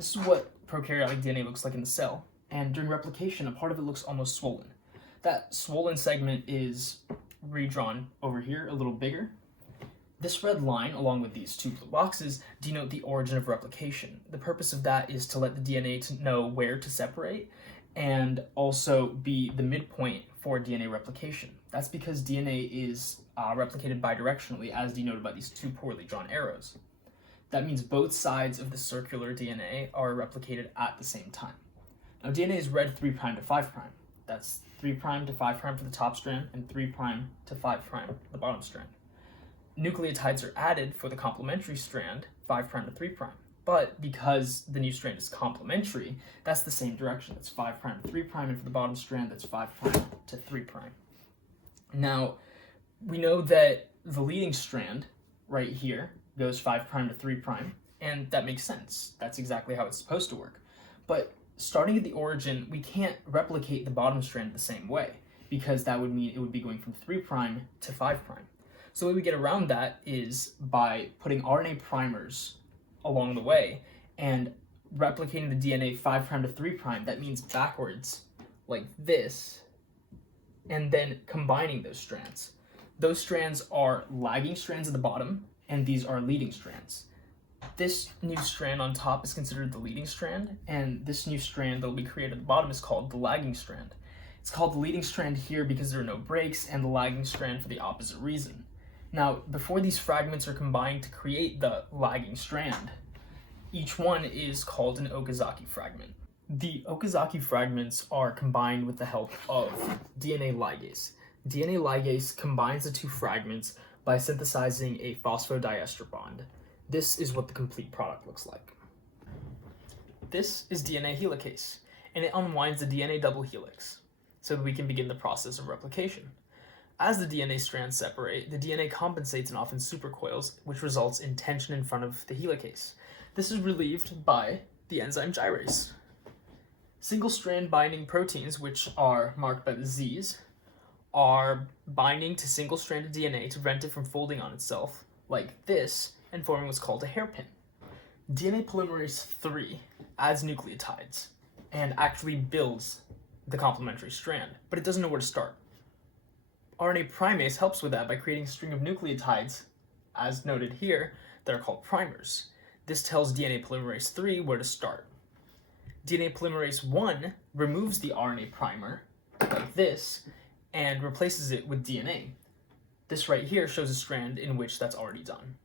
This is what prokaryotic DNA looks like in the cell, and during replication, a part of it looks almost swollen. That swollen segment is redrawn over here, a little bigger. This red line, along with these two blue boxes, denote the origin of replication. The purpose of that is to let the DNA to know where to separate and also be the midpoint for DNA replication. That's because DNA is replicated bidirectionally, as denoted by these two poorly drawn arrows. That means both sides of the circular DNA are replicated at the same time. Now, DNA is read 3' to 5'. That's 3' to 5' for the top strand and 3' to 5' for the bottom strand. Nucleotides are added for the complementary strand, 5' to 3'. But because the new strand is complementary, that's the same direction. That's 5' to 3', and for the bottom strand, that's 5' to 3'. Now, we know that the leading strand right here goes 5' to 3', and that makes sense. That's exactly how it's supposed to work. But starting at the origin, we can't replicate the bottom strand the same way, because that would mean it would be going from 3' to 5'. So the way we get around that is by putting RNA primers along the way and replicating the DNA 5' to 3'. That means backwards, like this, and then combining those strands. Those strands are lagging strands at the bottom, and these are leading strands. This new strand on top is considered the leading strand, and this new strand that will be created at the bottom is called the lagging strand. It's called the leading strand here because there are no breaks, and the lagging strand for the opposite reason. Now, before these fragments are combined to create the lagging strand, each one is called an Okazaki fragment. The Okazaki fragments are combined with the help of DNA ligase. DNA ligase combines the two fragments by synthesizing a phosphodiester bond. This is what the complete product looks like. This is DNA helicase, and it unwinds the DNA double helix so that we can begin the process of replication. As the DNA strands separate, the DNA compensates and often supercoils, which results in tension in front of the helicase. This is relieved by the enzyme gyrase. Single-strand binding proteins, which are marked by the Z's, are binding to single-stranded DNA to prevent it from folding on itself, like this, and forming what's called a hairpin. DNA polymerase III adds nucleotides and actually builds the complementary strand, but it doesn't know where to start. RNA primase helps with that by creating a string of nucleotides, as noted here, that are called primers. This tells DNA polymerase III where to start. DNA polymerase I removes the RNA primer, like this, and replaces it with DNA. This right here shows a strand in which that's already done.